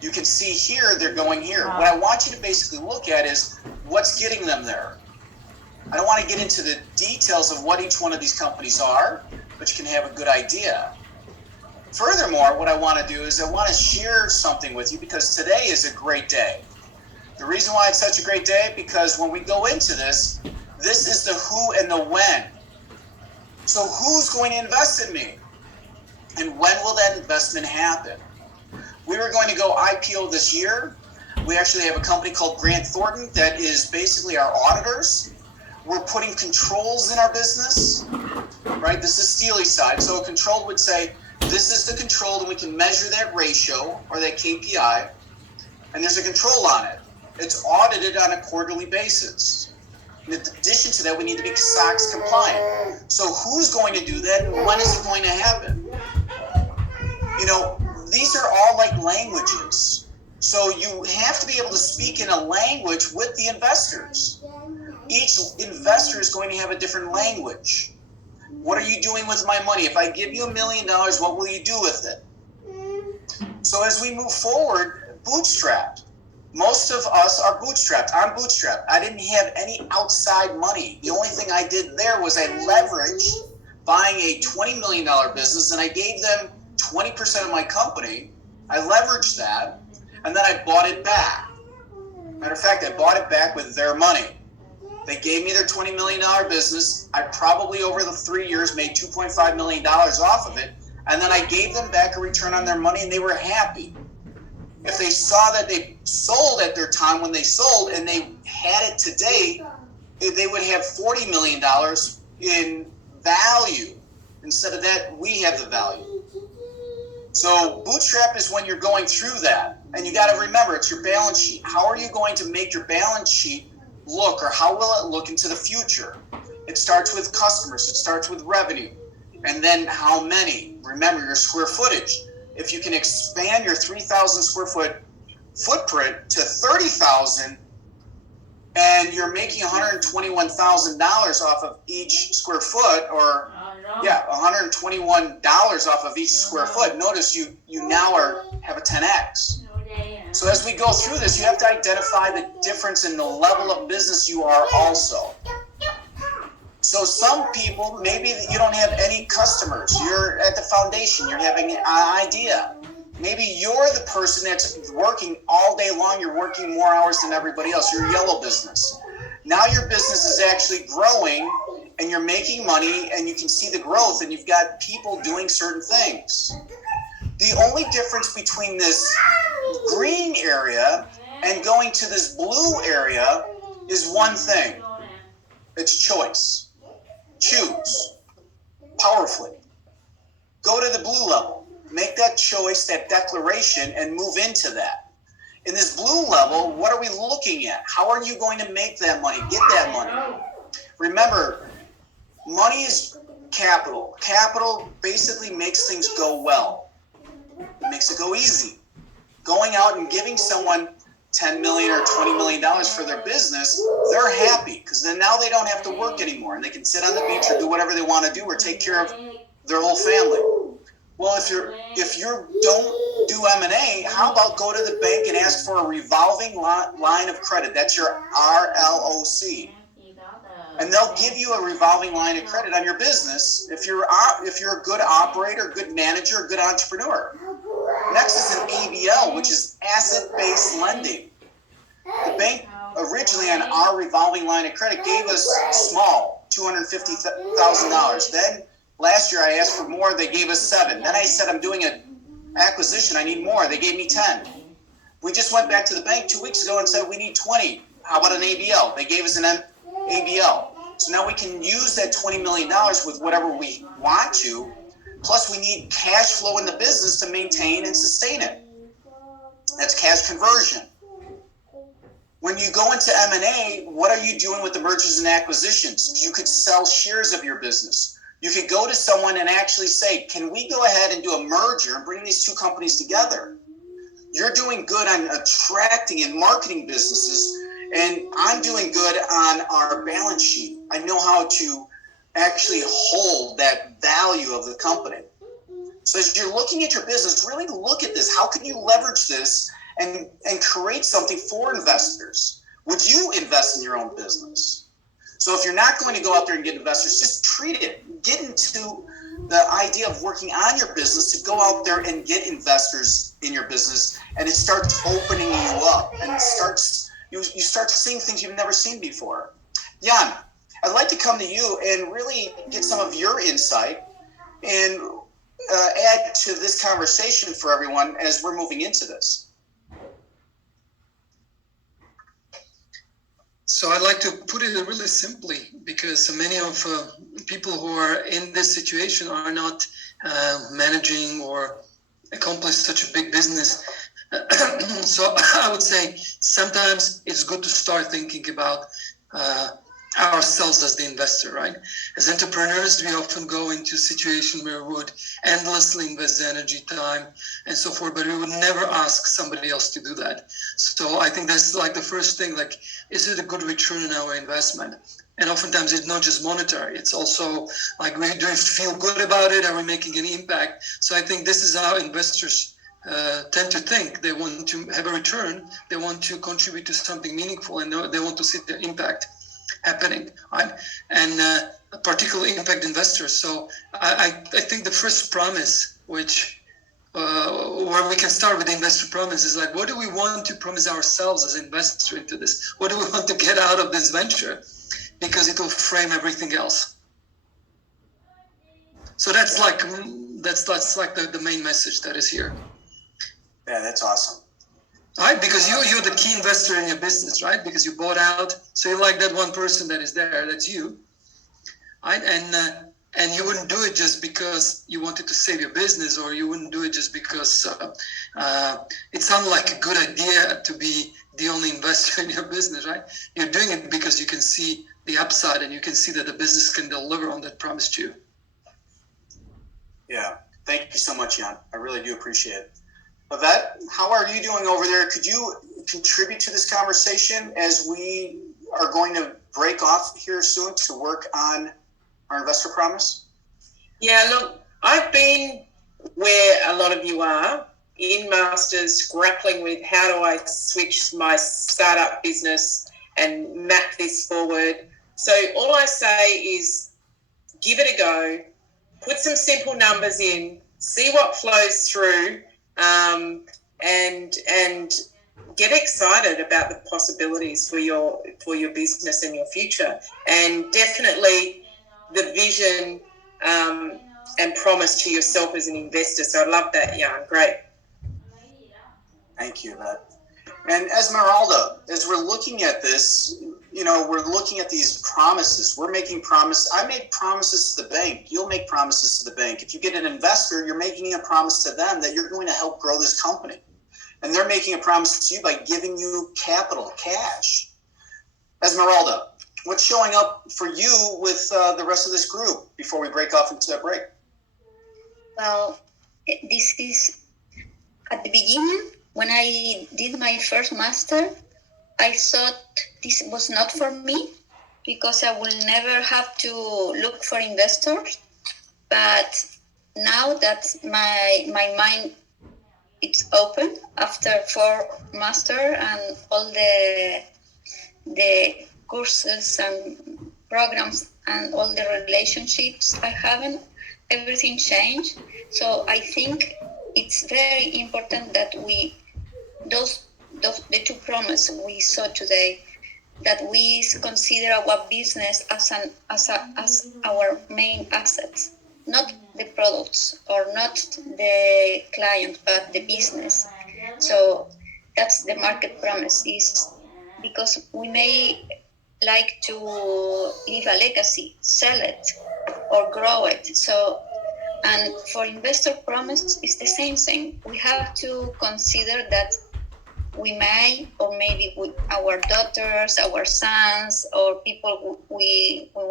You can see here, they're going here. What I want you to basically look at is what's getting them there. I don't want to get into the details of what each one of these companies are, but you can have a good idea. Furthermore, what I want to do is I want to share something with you because today is a great day. The reason why it's such a great day, because when we go into this, this is the who and the when. So who's going to invest in me? And when will that investment happen? We were going to go IPO this year. We actually have a company called Grant Thornton that is basically our auditors. We're putting controls in our business, right? This is Steely's side. So a control would say, this is the control, and we can measure that ratio or that KPI, and there's a control on it. It's audited on a quarterly basis. In addition to that, we need to be SOX compliant. So who's going to do that, and when is it going to happen? You know, these are all like languages. So you have to be able to speak in a language with the investors. Each investor is going to have a different language. What are you doing with my money? If I give you $1 million, what will you do with it? So as we move forward, bootstrapped. Most of us are bootstrapped. I'm bootstrapped. I didn't have any outside money. The only thing I did there was I leveraged buying a $20 million business, and I gave them 20% of my company. I leveraged that, and then I bought it back. Matter of fact, I bought it back with their money. They gave me their $20 million business. I probably over the 3 years made $2.5 million off of it. And then I gave them back a return on their money, and they were happy. If they saw that they sold at their time when they sold and they had it today, they would have $40 million in value. Instead of that, we have the value. So bootstrap is when you're going through that. And you got to remember, it's your balance sheet. How are you going to make your balance sheet look, or how will it look into the future? It starts with customers, it starts with revenue, and then how many. Remember your square footage. If you can expand your 3,000 square foot footprint to 30,000, and you're making $121,000 off of each square foot, or $121 off of each square foot. Notice you now have a 10x. So as we go through this, you have to identify the difference in the level of business you are also. So some people, maybe you don't have any customers. You're at the foundation. You're having an idea. Maybe you're the person that's working all day long. You're working more hours than everybody else. You're a yellow business. Now your business is actually growing, and you're making money, and you can see the growth, and you've got people doing certain things. The only difference between this green area and going to this blue area is one thing. It's choice. Choose powerfully. Go to the blue level. Make that choice, that declaration, and move into that. In this blue level, what are we looking at? How are you going to make that money, get that money? Remember, money is capital. Capital basically makes things go well. It makes it go easy. Going out and giving someone $10 million or $20 million for their business, they're happy because then now they don't have to work anymore, and they can sit on the beach or do whatever they want to do or take care of their whole family. Well, if you don't do M&A, how about go to the bank and ask for a revolving line of credit? That's your RLOC. And they'll give you a revolving line of credit on your business if you're a good operator, good manager, good entrepreneur. Next is an ABL, which is asset-based lending. The bank originally on our revolving line of credit gave us small, $250,000. Then last year I asked for more, they gave us $7. Then I said I'm doing an acquisition, I need more. They gave me $10. We just went back to the bank 2 weeks ago and said we need $20. How about an ABL? They gave us an ABL. So now we can use that $20 million with whatever we want to. Plus, we need cash flow in the business to maintain and sustain it. That's cash conversion. When you go into M&A, what are you doing with the mergers and acquisitions? You could sell shares of your business. You could go to someone and actually say, can we go ahead and do a merger and bring these two companies together? You're doing good on attracting and marketing businesses, and I'm doing good on our balance sheet. I know how to actually hold that value of the company. So as you're looking at your business, really look at this. How can you leverage this and create something for investors. Would you invest in your own business? So if you're not going to go out there and get investors, just treat it. Get into the idea of working on your business to go out there and get investors in your business, and it starts opening you up, and you start seeing things you've never seen before. Jan, I'd like to come to you and really get some of your insight and add to this conversation for everyone as we're moving into this. So I'd like to put it really simply, because many of people who are in this situation are not managing or accomplish such a big business. So I would say sometimes it's good to start thinking about ourselves as the investor, right? As entrepreneurs, we often go into a situation where we would endlessly invest energy, time, and so forth, but we would never ask somebody else to do that. So I think that's like the first thing, like, is it a good return on our investment? And oftentimes it's not just monetary, it's also like, do we feel good about it? Are we making any impact? So I think this is how investors tend to think. They want to have a return, they want to contribute to something meaningful, and they want to see the impact happening, right? And particularly impact investors. So I think the first promise, which where we can start with the investor promise, is like, what do we want to promise ourselves as investors into this? What do we want to get out of this venture? Because it will frame everything else. So that's like the main message that is here. Yeah, that's awesome. Right, because you're the key investor in your business, right? Because you bought out, so you're like that one person that is there, that's you, right? And you wouldn't do it just because you wanted to save your business, or you wouldn't do it just because it sounded like a good idea to be the only investor in your business, right? You're doing it because you can see the upside, and you can see that the business can deliver on that promise to you. Yeah, thank you so much, Jan. I really do appreciate it. Yvette, how are you doing over there? Could you contribute to this conversation as we are going to break off here soon to work on our investor promise? Yeah, look, I've been where a lot of you are, in Masters, grappling with how do I switch my startup business and map this forward. So all I say is give it a go, put some simple numbers in, see what flows through, and get excited about the possibilities for your business and your future, and definitely the vision and promise to yourself as an investor. So I love that, Jan. Great. Thank you, Yvette. And Esmeralda, as we're looking at this, we're looking at these promises. We're making promises. I make promises to the bank. You'll make promises to the bank. If you get an investor, you're making a promise to them that you're going to help grow this company. And they're making a promise to you by giving you capital, cash. Esmeralda, what's showing up for you with the rest of this group before we break off into that break? Well, this is at the beginning, when I did my first master, I thought this was not for me because I will never have to look for investors. But now that my mind is open after 4 master and all the courses and programs and all the relationships I have, everything changed. So I think it's very important that the 2 promises we saw today, that we consider our business as our main asset, not the products or not the client, but the business. So that's the market promise, is because we may like to leave a legacy, sell it or grow it. So, and for investor promise, it's the same thing. We have to consider that we may, or maybe with our daughters, our sons, or people we